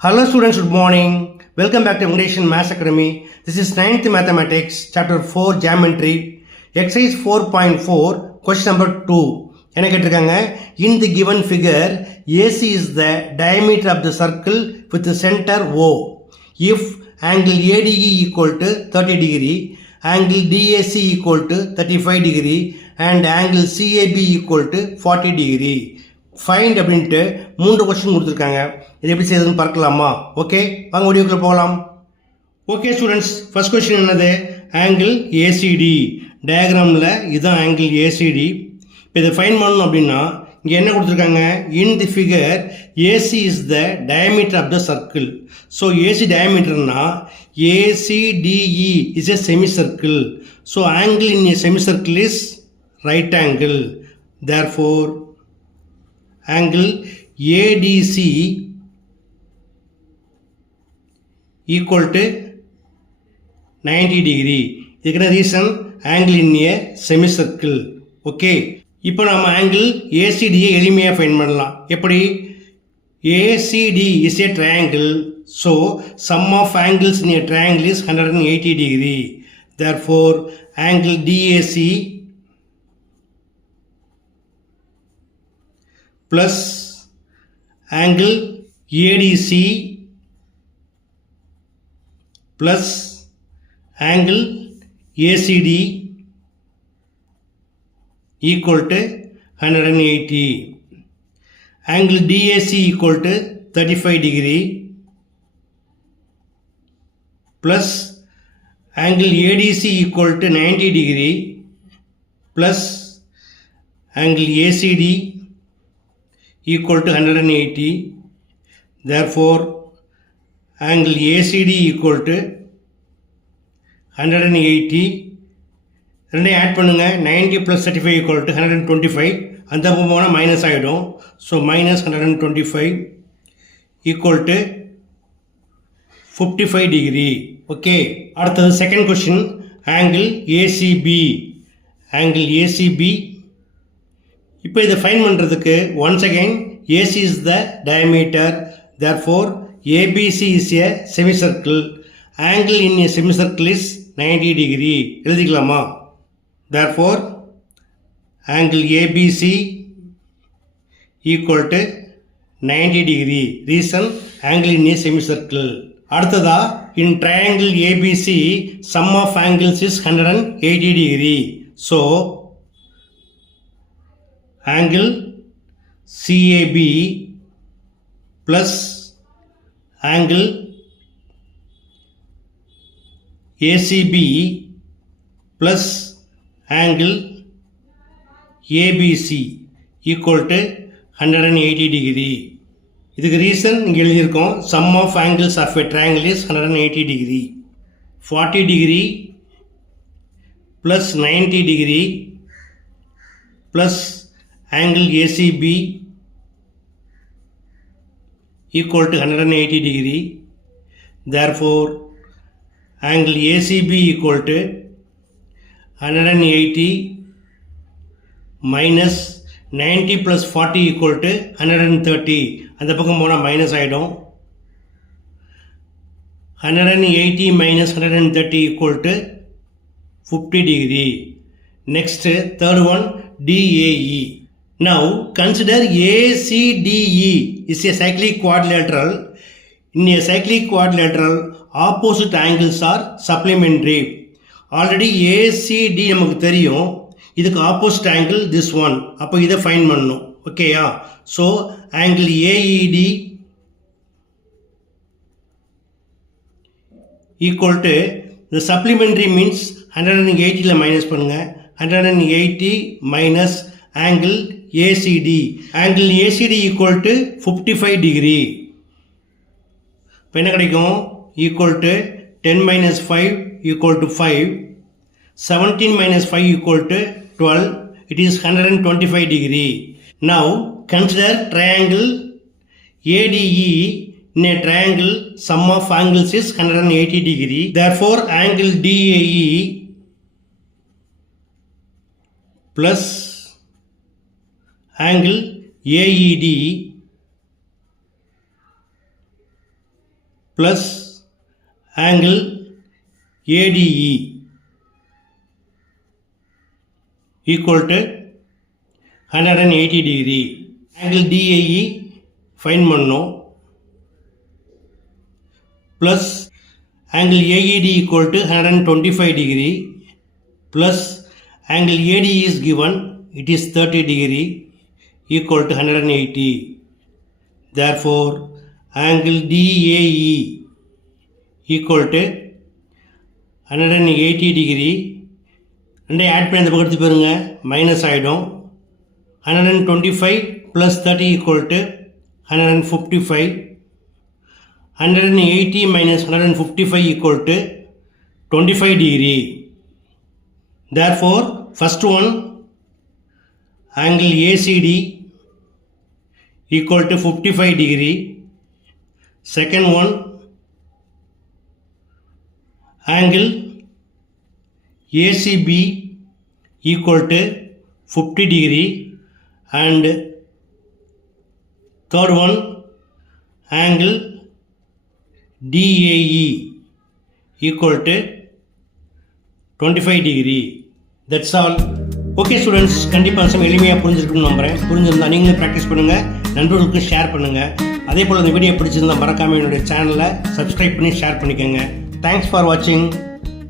Hello students, good morning. Welcome back to English and Maths Academy. This is 9th Mathematics, Chapter 4 Geometry, Exercise 4.4, Question number 2. என்ன கேட்டிருக்காங்க? In the given figure, AC is the diameter of the circle with the center O. If angle ADE equal to 30 degree, angle DAC equal to 35 degree, and angle CAB equal to 40 degree. Find அப்படின்ட்டு 3 கொஸ்டின் கொடுத்துருக்காங்க. இது எப்படி செய்யுதுன்னு பார்க்கலாமா? ஓகே, வாங்க வீடியோக்குள்ள போகலாம். Okay students, first question என்னது? Angle ACD. டயக்ராமில் இதுதான் ஆங்கிள் ஏசிடி. இப்போ இதை ஃபைண்ட் பண்ணணும் அப்படின்னா இங்கே என்ன கொடுத்துருக்காங்க? In the figure AC is the diameter of the circle. So AC டயமீட்டர்னா ACDE is a semi circle. So angle in a semi circle is right angle. Therefore angle ADC equal to 90 degree. இதுக்கான reason angle in a semicircle. Okay, இப்போ நம்ம angle ஏசிடியை எளிமையாக find பண்ணலாம். எப்படி? ACD is a triangle. So sum of angles in a triangle is 180 degree. Therefore angle DAC plus angle ADC plus angle ACD equal to 180. Angle DAC equal to 35 degree plus angle ADC equal to 90 degree plus angle ACD equal to 180. Therefore angle ACD equal to 180. ரெண்டையும் ஆட் பண்ணுங்க. 90 plus 35 equal to 125. அந்த போனால் minus ஆகிடும். So minus 125 equal to 55 degree. Okay, அடுத்தது second question. Angle ACB. Angle ACB. இப்போ இதை find பண்ணுறதுக்கு once again AC is the diameter. Therefore ABC is a semicircle. Angle in a semicircle is 90 degree. எழுதிக்கலாமா? Therefore angle ABC equal to 90 degree. Reason angle in a semicircle. அடுத்ததா in triangle ABC sum of angles is 180 degree. So angle CAB plus angle ACB plus angle ABC equal to 180 degree. இதுக்கு ரீசன் இங்கே எழுதியிருக்கோம். sum of angles of a triangle is 180 degree. 40 degree plus 90 degree plus angle ACB equal to 180 degree. Therefore angle ACB equal to 180 minus 90 plus 40 equal to 130. அந்த பக்கம் போனால் minus ஆகிடும். 180 minus 130 equal to 50 degree. Next, third one, DAE. Now consider ACDE is a cyclic quadrilateral. In a cyclic quadrilateral, opposite angles are supplementary. Already ACD நமக்கு தெரியும். இதுக்கு opposite angle this one. அப்போ இதை find பண்ணணும். ஓகேயா? So angle AED equal to the supplementary means 180ல minus பண்ணுங்க. 180 minus angle ACD. Angle ACD equal to 55 degree. இப்போ என்ன கிடைக்கும்? equal to 10 minus 5 equal to 5. 17 minus 5 equal to 12. It is 125 degree. Now consider triangle ADE. In a triangle, sum of angles is 180 degree. Therefore angle DAE plus angle AED plus angle ADE equal to 180 degree. Angle DAE find பண்ணோம். plus angle AED equal to 125 degree plus angle ADE is given, it is 30 degree equal to 180. Therefore angle DAE equal to 180 degree. ரெண்டே ஆட் பண்ணி அந்த பக்கத்து பாருங்க மைனஸ் ஆகிடும். 125 plus 30 equal to 155. 180 minus 155 equal to 25 degree. Therefore first one angle ACD equal to 55 degree. Second one angle ACB equal to 50 degree, and third one angle DAE equal to 25 degree. That's all. Okay students, கண்டிப்பாக சம் எளிமையாக புரிஞ்சிருக்குன்னு நம்புகிறேன். புரிஞ்சிருந்தால் நீங்களே ப்ராக்டிஸ் பண்ணுங்கள், நண்பர்களுக்கு ஷேர் பண்ணுங்கள். அதே போல் இந்த வீடியோ பிடிச்சிருந்தால் மறக்காமல் என்னுடைய சேனலை சப்ஸ்கிரைப் பண்ணி ஷேர் பண்ணிக்கோங்க. தேங்க்ஸ் ஃபார் வாட்சிங்.